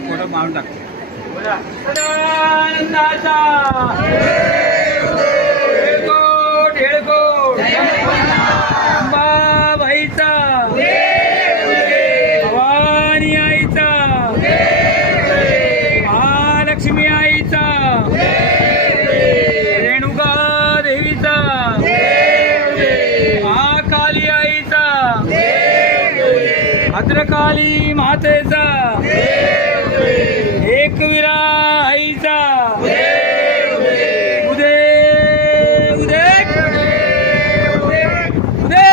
photo मारून टाकतो भाईचा भवानी आईचा महालक्ष्मी आईचा रेणुका देवीचा महाकाली आईचा भद्रकाली मातेचा एकवीरा आईचा उदे उदे उदे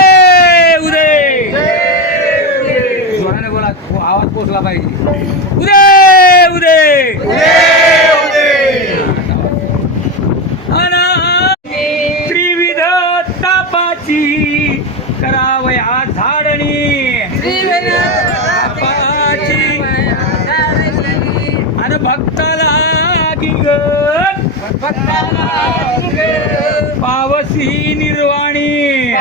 उदे जोराने बोला आवाज पोचला पाहिजे उदे उदे त्रिविध तापाची करावया झाडणी भक्ताला पावसी निर्वाणी